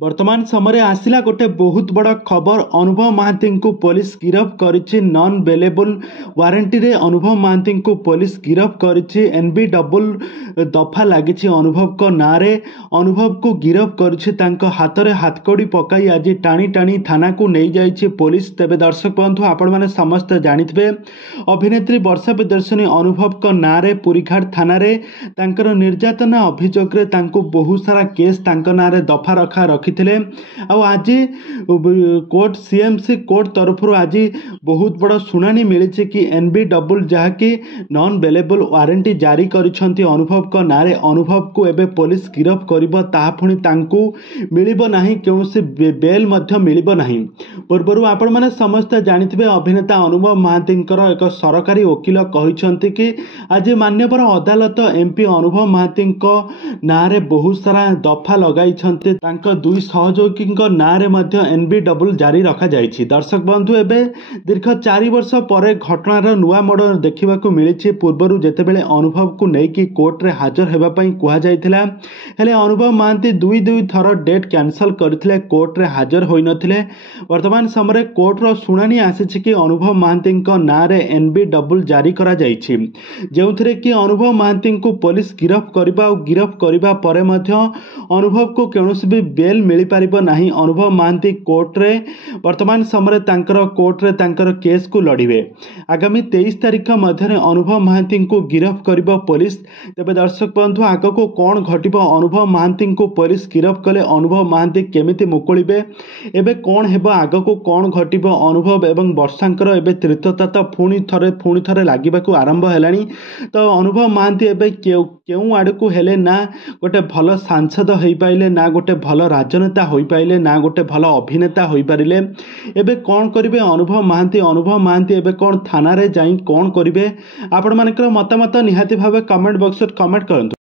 वर्तमान समय आसिला गोटे बहुत बड़ खबर। अनुभव महांती को पुलिस गिरफ्त करिछि नॉन बेलेबल वारंटी रे अनुभव महांती को पुलिस गिरफ्त करिछि। एनबी डबल दफा लगी अनुभव को ना रे अनुभव को गिरफ्त करिछि। तांको हाथ रे हाथकड़ी पकाई आज टाणी टाणी थाना को नहीं जाइछि पुलिस। तेबे दर्शक बंधु आपण माने समस्त जानिथिबे अभिनेत्री वर्षा प्रियदर्शनी अनुभव को ना रे पुरीघाट थाना रे तांकर निर्यातना अभियोग रे तांको बहुत सारा केस तांको ना रे दफा रखी आज कोर्ट सीएमसी कोर्ट तरफ आज बहुत बड़ शुणाणी मिली कि एनबी डबल जहाँकि नॉन बेलेबल वारंटी जारी करिसेंती अनुभव को ना रे अनुभव को एबे पुलिस गिरफ्त करिबो ताहा पुणी तांकू मिलिबो नाही कौनसी बेल मध्य मिलिबो नाही। पूर्वरु आपण माने समस्त जानिथिबे अभिनेता अनुभव महांतींकर एक सरकारी वकील कहिसेंती कि आज मान्यवर अदालत एमपी अनुभव महांतींको ना रे बहुत सारा दफा लगाइछंती तांको दुई सहयोगी ना रे मध्य एनबी डबल जारी रखा जाइछि। दर्शक बंधु एबे दीर्घ 4 वर्ष पर घटनार नुआ मोड़ देखा मिली। पूर्वर जितेबाला अनुभव को लेकिन कोर्ट रे हाजर होगा कह जाइथिला हेले अनुभव महांती दुई थर डेट कैंसल करथिले कोर्ट रे हाजर होई नथिले। वर्तमान समय कोर्ट रो शुणाणी आसी कि अनुभव महांती ना रे एनबी डबल जारी करा जाइछि जेउथिरे कि अनुभव महांती को पुलिस गिरफ्त करबा और गिरफ्त करबा परे मध्य अनुभव को कौनसी भी बेल मिल पारिबो नाही। अनुभव महांती कोर्ट रे वर्तमान समय कोर्ट रे केस को लड़िबे। आगामी 23 तारीख मध्य अनुभव महांती को गिरफ्त करिबो पुलिस। तेबे दर्शक बंधु आग को कौन घटिबो अनुभव महांती को पुलिस गिरफ्त कले अनुभव महांती केमिति मुकुलिबे एबे कौन हेबो आग को कौन घटिबो अनुभव एवं वर्षांकर एबे तृतीयता तो पुणी थरे लागिबाकू आरंभ हेलानी। तो अनुभव महांती एबे केउ आड़ को हेले ना गोटे भल सांसद हो पाइले ना गोटे भल राजनेता हो पाइले ना गोटे भल अभिनेता हो पारिले। एबे कौन करिवे अनुभव महांती एबे कौन थाना रे जाई कौन करिवे आपण मानकर मतामत निहाती भावे कमेंट बॉक्स रे कमेंट करंतु।